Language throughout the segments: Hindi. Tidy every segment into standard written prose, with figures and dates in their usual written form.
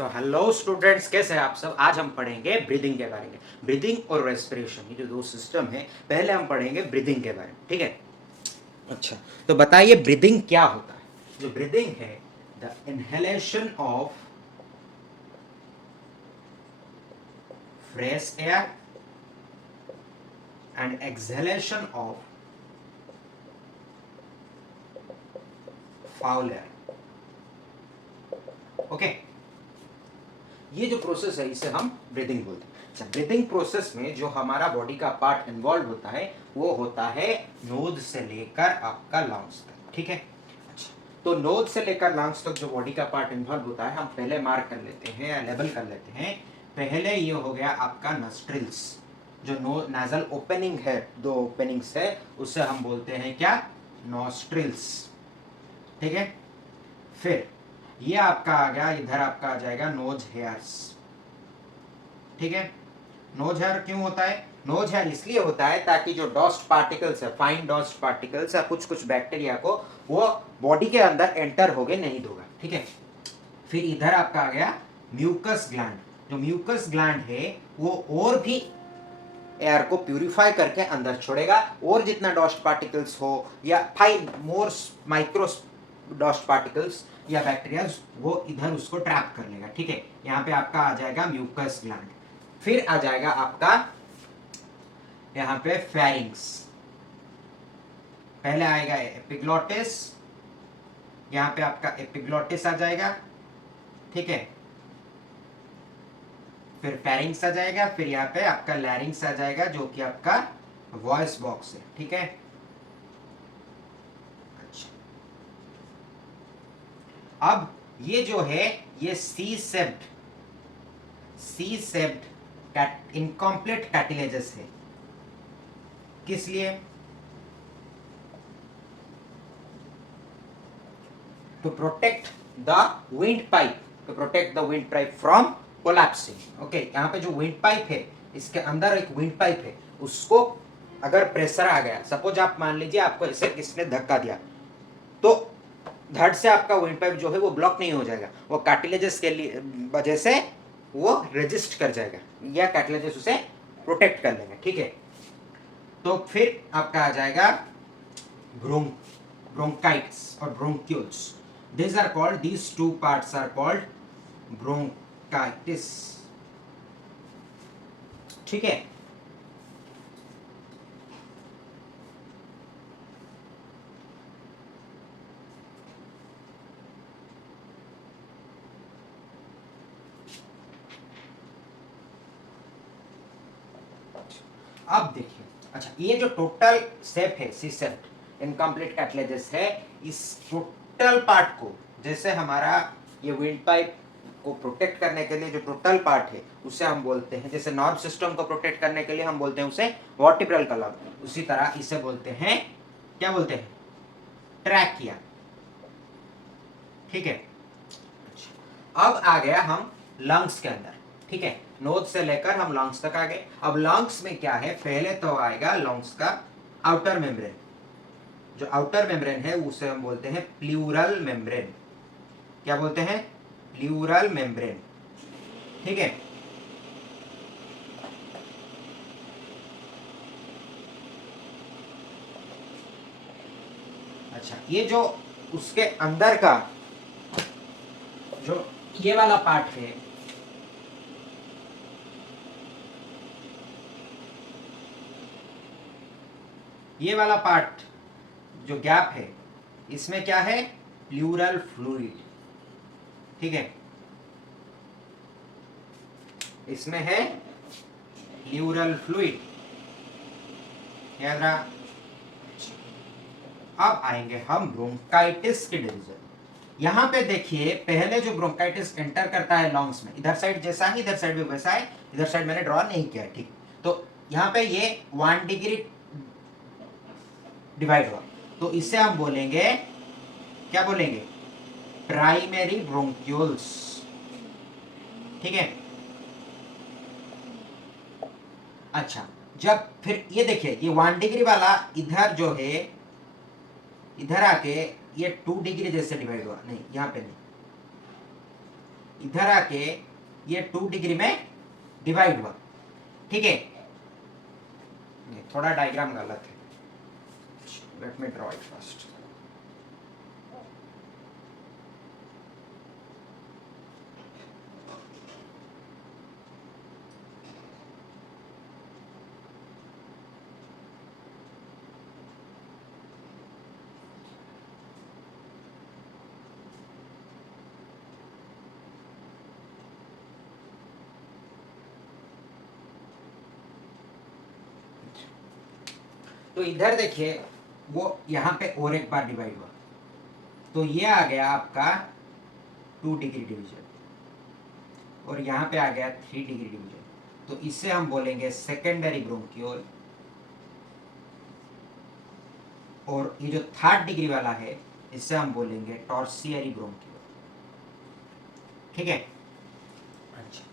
सो हेलो स्टूडेंट्स, कैसे हैं आप सब। आज हम पढ़ेंगे ब्रीदिंग के बारे में। ब्रीदिंग और रेस्पिरेशन, ये जो दो सिस्टम है, पहले हम पढ़ेंगे ब्रीदिंग के बारे में, ठीक है। अच्छा, तो बताइए ब्रीदिंग क्या होता है। जो ब्रीदिंग है, the inhalation of fresh air and exhalation of foul air. Okay, ये जो प्रोसेस है इसे हम ब्रीदिंग बोलते हैं। अच्छा, ब्रीदिंग प्रोसेस में जो हमारा बॉडी का पार्ट इन्वॉल्व होता है वो होता है नोज से लेकर आपका लंग्स तक, ठीक है। अच्छा, तो नोज से लेकर लंग्स तक जो बॉडी का पार्ट इन्वॉल्व होता है, हम पहले मार्क कर लेते हैं या लेबल कर लेते हैं। पहले ये हो गया आपका नस्ट्रिल्स, जो नाजल ओपनिंग है, दो ओपनिंग्स है, उससे हम बोलते हैं क्या, नॉस्ट्रिल्स, ठीक है। फिर ये आपका आ गया, इधर आपका आ जाएगा नोज हेयर्स, ठीक है। नोज हेयर क्यों होता है? नोज हेयर इसलिए होता है ताकि जो डस्ट पार्टिकल्स है, फाइन डस्ट पार्टिकल्स है, कुछ कुछ बैक्टीरिया को वो बॉडी के अंदर एंटर होगे नहीं दोगा, ठीक है। फिर इधर आपका आ गया म्यूकस ग्लैंड। जो म्यूकस ग्लैंड है वो और भी एयर को प्यूरिफाई करके अंदर छोड़ेगा, और जितना डस्ट पार्टिकल्स हो या फाइन मोर माइक्रो डस्ट पार्टिकल्स या बैक्टीरिया, वो इधर उसको ट्रैप कर लेगा, ठीक है। यहाँ पे आपका आ जाएगा म्यूकस ग्लैंड। फिर आ जाएगा आपका यहाँ पे फेरिंग्स। पहले आएगा एपिग्लोटिस, यहाँ पे आपका एपिग्लोटिस आ जाएगा, ठीक है। फिर फेरिंग्स आ जाएगा, फिर यहाँ पे आपका लैरिंग्स आ जाएगा, जो कि आपका वॉइस बॉक्स है, ठीक है। अच्छा, अब ये जो है ये सी सेप्ट इनकम्प्लीट कार्टिलेजस है। किस लिए? To protect the windpipe, to protect the windpipe from collapsing. Okay, यहाँ पे जो विंड पाइप है, इसके अंदर एक विंड पाइप है, उसको अगर प्रेशर आ गया, सपोज आप मान लीजिए आपको ऐसे किसने धक्का दिया, तो धड़ से आपका विंड पाइप जो है वो ब्लॉक नहीं हो जाएगा, वो कार्टिलेजस के लिए वजह से वो रेजिस्ट कर जाएगा, या कार्टिलेजस उसे प्रोटेक्ट कर लेंगे, ठीक है। तो फिर आपका आ जाएगा ब्रोंकाइट्स और bronchioles. these two parts are called bronchitis, ठीक है। अब देखिए, अच्छा, ये जो टोटल सेप है, सी सेप्ट इनकम्प्लीट कार्टिलेजस है, इस टोटल पार्ट को, जैसे हमारा ये विंड पाइप को प्रोटेक्ट करने के लिए जो टोटल पार्ट है उसे हम बोलते हैं, जैसे नर्व सिस्टम को प्रोटेक्ट करने के लिए हम बोलते हैं उसे वर्टिब्रल कॉलम, उसी तरह इसे बोलते हैं, क्या बोलते हैं, ट्रैकिया, ठीक है। अब आ गया हम लंग्स के अंदर, ठीक है। नोज से लेकर हम लंग्स तक आ गए। अब लंग्स में क्या है, पहले तो आएगा लंग्स का आउटर मेम्ब्रेन। जो आउटर मेम्ब्रेन है उसे हम बोलते हैं प्लूरल मेम्ब्रेन। क्या बोलते हैं? प्लूरल मेम्ब्रेन, ठीक है। अच्छा, ये जो उसके अंदर का जो ये वाला पार्ट है, ये वाला पार्ट जो गैप है, इसमें क्या है, प्लूरल फ्लूइड, ठीक है। इसमें है प्लूरल फ्लूइड, याद रहा। अब आएंगे हम ब्रोंकाइटिस के डिवीजन। यहां पे देखिए, पहले जो ब्रोंकाइटिस एंटर करता है लंग्स में, इधर साइड जैसा है, इधर साइड भी वैसा है, इधर साइड मैंने ड्रॉ नहीं किया है, ठीक। तो यहाँ पे ये 1 डिग्री डिवाइड हुआ, तो इसे हम बोलेंगे, क्या बोलेंगे, प्राइमरी ब्रोंक्यूल्स, ठीक है। अच्छा, जब फिर ये देखिए, ये 1 डिग्री वाला इधर जो है, इधर आके ये 2 डिग्री जैसे डिवाइड हुआ, नहीं यहाँ पे नहीं, इधर आके ये 2 डिग्री में डिवाइड हुआ, ठीक है। थोड़ा डायग्राम गलत है, let me draw it first. तो इधर देखिए वो यहाँ पे और एक बार डिवाइड हुआ, तो ये आ गया आपका 2 डिग्री डिवीजन, और यहाँ पे आ गया 3 डिग्री डिवीजन। तो इससे हम बोलेंगे सेकेंडरी ब्रोंकियोल, और ये जो 3rd डिग्री वाला है इससे हम बोलेंगे टॉर्सियरी ब्रोंकियोल, ठीक है। अच्छा,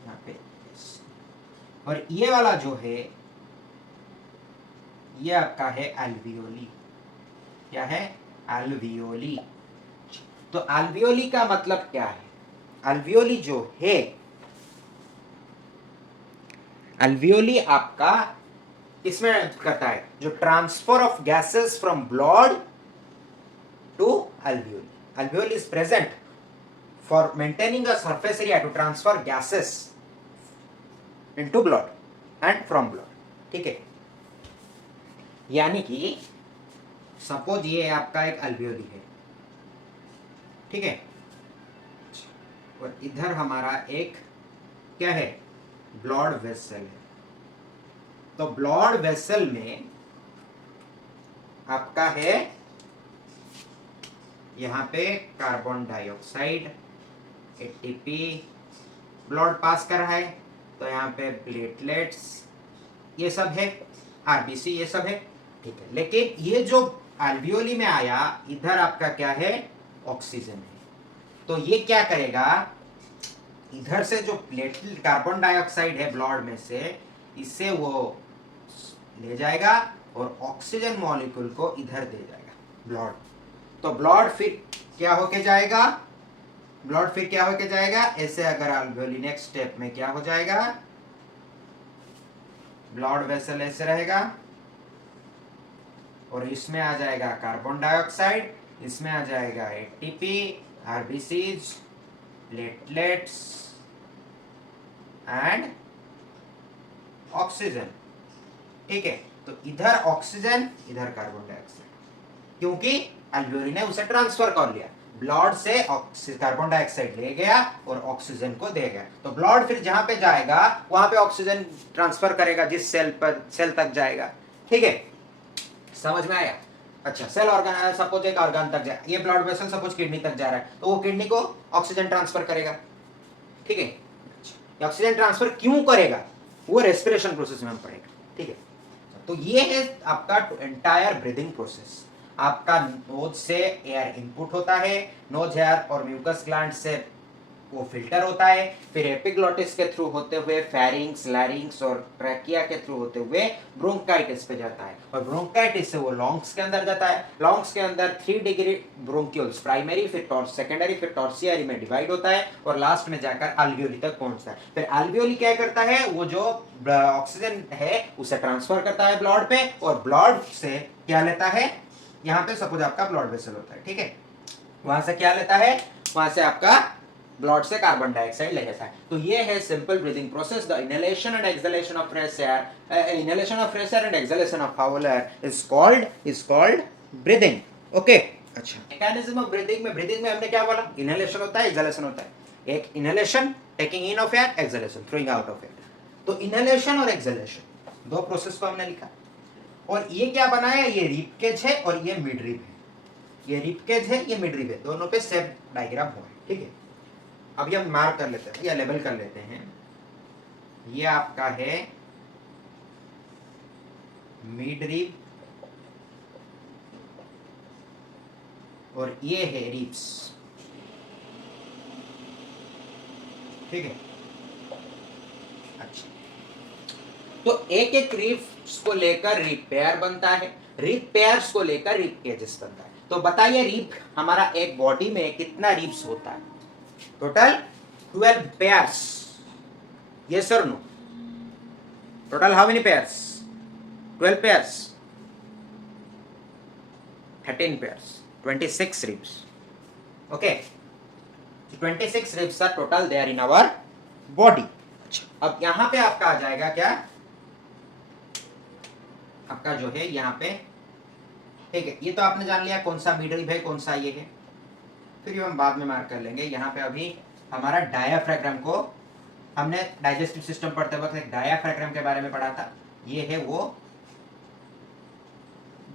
यहाँ पे और ये वाला जो है ये आपका है एल्वियोली। क्या है? एल्वियोली। तो एल्वियोली का मतलब क्या है? एल्वियोली जो है, एल्वियोली आपका इसमें करता है जो transfer of gases from blood to alveoli. Alveoli is present for maintaining a surface area to transfer gases into blood and from blood, ठीक है। यानी कि सपोज ये आपका एक एल्वियोली है, ठीक है, और इधर हमारा एक क्या है? ब्लड वेसल है। तो ब्लड वेसल में आपका है यहां पे carbon dioxide, ATP blood pass कर रहा है, तो यहाँ पे प्लेटलेट्स ये सब है, आरबीसी ये सब है, ठीक है। लेकिन ये जो एल्वियोली में आया इधर आपका क्या है? ऑक्सीजन है। तो ये क्या करेगा? इधर से जो प्लेटलेट कार्बन डाइऑक्साइड है ब्लड में से, इससे वो ले जाएगा और ऑक्सीजन मॉलिक्यूल को इधर दे जाएगा ब्लड। तो ब्लड फिर क्या होके जाएगा? ब्लड फिर क्या होके जाएगा? ऐसे अगर एल्वियोली नेक्स्ट स्टेप में क्या हो जाएगा? ब्लड वेसल ऐसे रहेगा और इसमें आ जाएगा कार्बन डाइऑक्साइड, इसमें आ जाएगा ATP, RBCs, platelets and oxygen, ठीक है। तो इधर ऑक्सीजन, इधर कार्बन डाइऑक्साइड, क्योंकि एल्वियोली ने उसे ट्रांसफर कर लिया, ब्लड से कार्बन डाइऑक्साइड ले गया और ऑक्सीजन को दे गया। तो ब्लड फिर जहां पे जाएगा वहां पे ऑक्सीजन ट्रांसफर करेगा जिस सेल पर सेल तक जाएगा, ठीक है। समझ में आया? अच्छा, सेल ऑर्गन सपोज एक ऑर्गन तक जाए, ये ब्लड वेसल सपोज किडनी तक जा रहा है, तो वो किडनी को ऑक्सीजन ट्रांसफर करेगा, ठीक है। ऑक्सीजन ट्रांसफर क्यों करेगा वो रेस्पिरेशन प्रोसेस में हम पढ़ेंगे, ठीक है। तो ये है आपका एंटायर ब्रीदिंग प्रोसेस। आपका नोज से एयर इनपुट होता है, नोज हेयर और म्यूकस ग्लैंड से वो फिल्टर होता है, फिर एपिग्लोटिस के थ्रू होते हुए फेरिंग्स, लैरिंग्स और ट्रैकिया के थ्रू होते हुए ब्रोंकाइटिस पे जाता है, और ब्रोंकाइटिस से वो लंग्स के अंदर जाता है। लंग्स के अंदर 3 डिग्री ब्रोंक्यूल्स, प्राइमरी फिर सेकेंडरी फिर टॉर्सियरी में डिवाइड होता है और लास्ट में जाकर एल्वियोली तक पहुंचता है। फिर एल्वियोली क्या करता है? वो जो ऑक्सीजन है उसे ट्रांसफर करता है ब्लड पे, और ब्लड से क्या लेता है? यहाँ पे सपोज आपका ब्लड वेसल होता है, ठीक है, वहां से क्या लेता है? वहां से आपका ब्लड से कार्बन डाइऑक्साइड ले जाता है। तो ये है simple breathing process. The inhalation and exhalation of fresh air, inhalation of fresh air and exhalation of foul air is called breathing, okay. अच्छा, मैकेनिज्म ऑफ ब्रीदिंग में हमने क्या बोला? इनहेलेशन होता है, एक्सहेलेशन होता है। एक inhalation taking in of air, exhalation throwing out of air. तो इनहेलेशन और एक्सहेलेशन दो प्रोसेस को हमने लिखा, और ये क्या बनाया? ये रिब केज है और ये मिड रिब है। ये रिब केज है, ये मिड रिब है, दोनों पे सेम डायग्राम हुआ है, ठीक है। अभी हम मार्क कर लेते हैं या लेबल कर लेते हैं। ये आपका है मिड रिब और ये है रिब्स, ठीक है। अच्छा, तो एक एक रिब्स को लेकर रिब पेयर बनता है, रिब पेयर्स को लेकर रिब केजेस बनता है। तो बताइए रिब हमारा एक बॉडी में कितना रिब्स होता है? Total 12 pairs. Yes or no? Total how many pairs? 12 pairs. 13 pairs. 26 ribs. Okay. 26 ribs are total there in our body. अब यहां पे आपका आ जाएगा क्या, आपका जो है यहाँ पे, ठीक है, ये तो आपने जान लिया कौन सा मिड रिब है, कौन सा ये है, फिर ये हम बाद में मार्क कर लेंगे। यहाँ पे अभी हमारा डायाफ्राम को हमने डाइजेस्टिव सिस्टम पढ़ते वक्त एक डायाफ्राम के बारे में पढ़ा था, ये है वो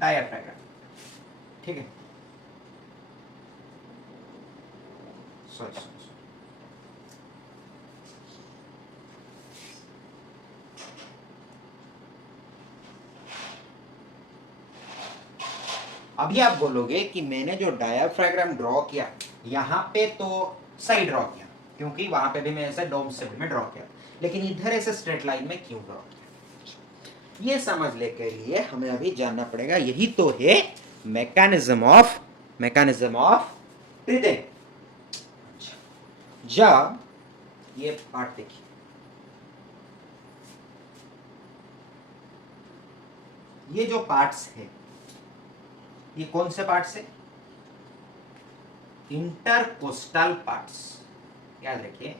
डायाफ्राम, ठीक है। सॉरी, अभी आप बोलोगे कि मैंने जो डायाफ्राम ड्रॉ किया यहाँ पे तो सही ड्रॉ किया, क्योंकि वहां पे भी मैं ऐसे डोम शेप में ड्रॉ किया, लेकिन इधर ऐसे स्ट्रेट लाइन में क्यों ड्रॉ किया, ये समझने के लिए हमें अभी जानना पड़ेगा। यही तो है मैकेनिज्म ऑफ ब्रीदिंग। जब ये पार्ट देखिए, ये जो पार्ट्स है ये कौन से पार्ट्स है, इंटरकोस्टल पार्ट्स, याद रखिए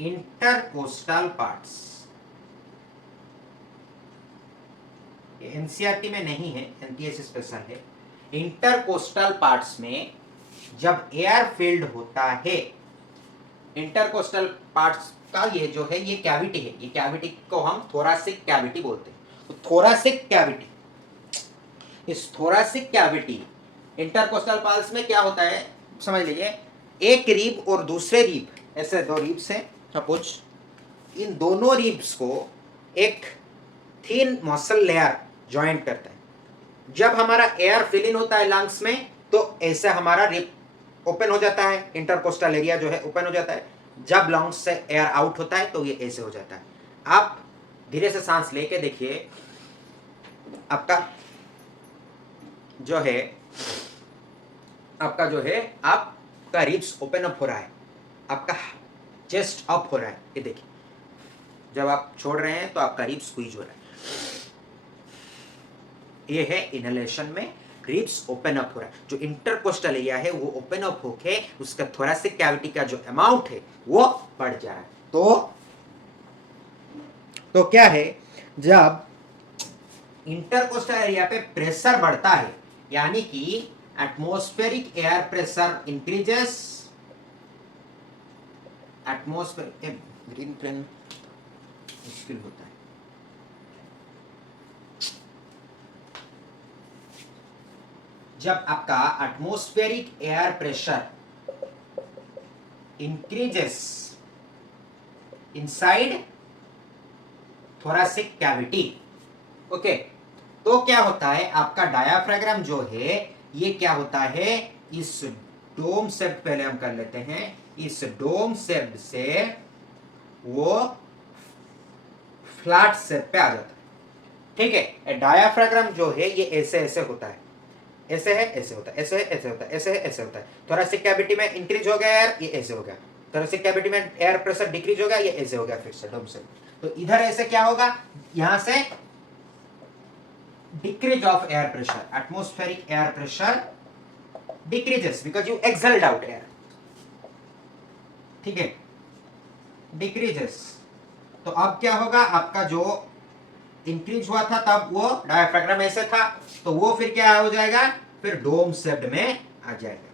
इंटरकोस्टल पार्ट्स। ये एनसीईआरटी में नहीं है, एनटीएस स्पेशल है। इंटरकोस्टल पार्ट्स में जब एयर फील्ड होता है, इंटरकोस्टल पार्ट्स का ये जो है ये कैविटी है, ये कैविटी को हम थोरासिक कैविटी बोलते हैं। तो थोरासिक कैविटी, इस थोरासिक कैविटी इंटरकोस्टल पार्ट्स में क्या होता है समझ लीजिए, एक रीब और दूसरे रीब, ऐसे दो रीब्स हैं सपोज, इन दोनों रीब्स को एक थिन मसल लेयर जॉइंट करता है। जब हमारा एयर फिल इन होता है लंग्स में तो ऐसे हमारा रिब ओपन हो जाता है, इंटरकोस्टल एरिया जो है ओपन हो जाता है। जब लंग्स से एयर आउट होता है तो ये ऐसे हो जाता है। आप धीरे से सांस लेके देखिए, आपका जो है आपका रिब्स ओपन अप हो रहा है, आपका चेस्ट अप हो रहा है, ये देखिए। जब आप छोड़ रहे हैं तो आपका रिब्स स्क्वीज हो रहा है, ये है इनहेलेशन में रिब्स ओपन अप हो रहा है। जो इंटरकोस्टल एरिया है वो ओपन अप होके उसका थोरासिक कैविटी का जो अमाउंट है वो बढ़ जा रहा है। तो क्या है, जब इंटरकोस्टल एरिया पे प्रेशर बढ़ता है, यानी कि atmospheric air pressure increases, atmosphere green pain मुश्किल होता है, जब आपका atmospheric air pressure increases inside thoracic cavity, okay, तो क्या होता है, आपका डायाफ्राम जो है ये क्या होता है, इस डोम शेप पहले हम कर लेते हैं, इस डोम शेप से वो फ्लैट शेप पे आ जाता है, ठीक है। डायाफ्राम जो है ये ऐसे ऐसे होता है, ऐसे है ऐसे होता है, ऐसे है ऐसे होता है, ऐसे है ऐसे होता है। थोरासिक कैविटी में इंक्रीज हो गया एयर, ये ऐसे हो गया। थोरासिक कैविटी में एयर प्रेशर डिक्रीज हो गया, ये ऐसे हो गया फिर से डोम शेप। तो इधर ऐसे क्या होगा, यहां से decrease of air pressure, atmospheric air pressure decreases because you exhaled out air, ठीक है, decreases। तो अब क्या होगा, आपका जो इंक्रीज हुआ था तब वो डायाफ्राम ऐसे था, तो वो फिर क्या हो जाएगा, फिर डोम शेप्ड में आ जाएगा।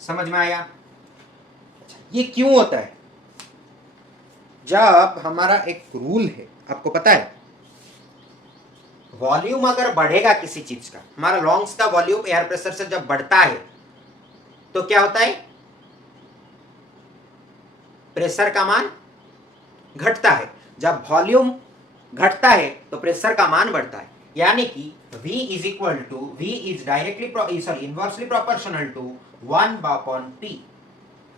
समझ में आया? ये क्यों होता है, जब हमारा एक रूल है, आपको पता है, वॉल्यूम अगर बढ़ेगा किसी चीज का, हमारा लॉन्ग्स का वॉल्यूम एयर प्रेशर से जब बढ़ता है तो क्या होता है, प्रेशर का मान घटता है। जब वॉल्यूम घटता है तो प्रेशर का मान बढ़ता है, यानी कि V is equal to, V is directly inversely proportional to 1/P,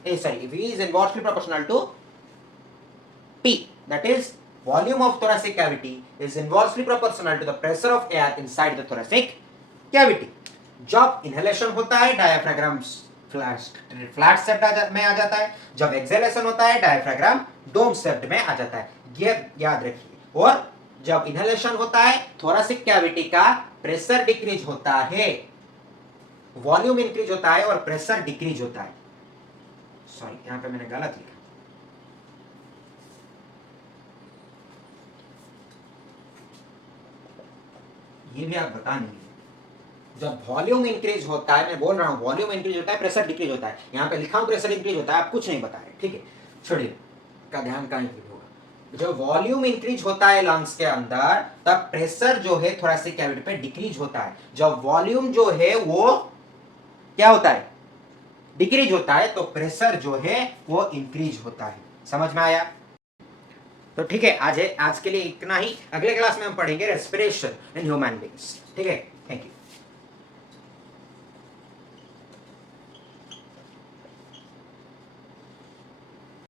V is inversely proportional to P, that is volume of thoracic cavity is inversely proportional to the pressure of air inside the thoracic cavity. जब inhalation होता है, diaphragm फ्लैट शेप्ड में आ जाता है। जब एक्सेलेशन होता है डायफ्राग्राम डोम शेप्ड में आ जाता है, ये याद रखिए। और जब इनहेलेशन होता है थोरैसिक कैविटी का प्रेशर डिक्रीज होता है, वॉल्यूम इंक्रीज होता है और प्रेशर डिक्रीज होता है। सॉरी, यहां पे मैंने गलत लिखा, ये भी आप बता नहीं। जब वॉल्यूम इंक्रीज होता है, मैं बोल रहा हूं वॉल्यूम इंक्रीज होता है, प्रेशर डिक्रीज होता है। यहां पे लिखा हूं प्रेशर इंक्रीज होता है, आप कुछ नहीं बता रहे, ठीक है, छोड़िए, का ध्यान कहीं पे होगा। जब वॉल्यूम इंक्रीज होता है लंग्स के अंदर, तब प्रेशर जो है थोरैसिक कैविटी पे डिक्रीज होता है। जब वॉल्यूम जो है वो क्या होता है, डिक्रीज होता है, तो प्रेशर जो है वो इंक्रीज होता है। समझ में आया? तो ठीक है, आज के लिए इतना ही। अगले क्लास में हम पढ़ेंगे रेस्पिरेशन इन ह्यूमन बीइंग्स। ठीक है, थैंक यू।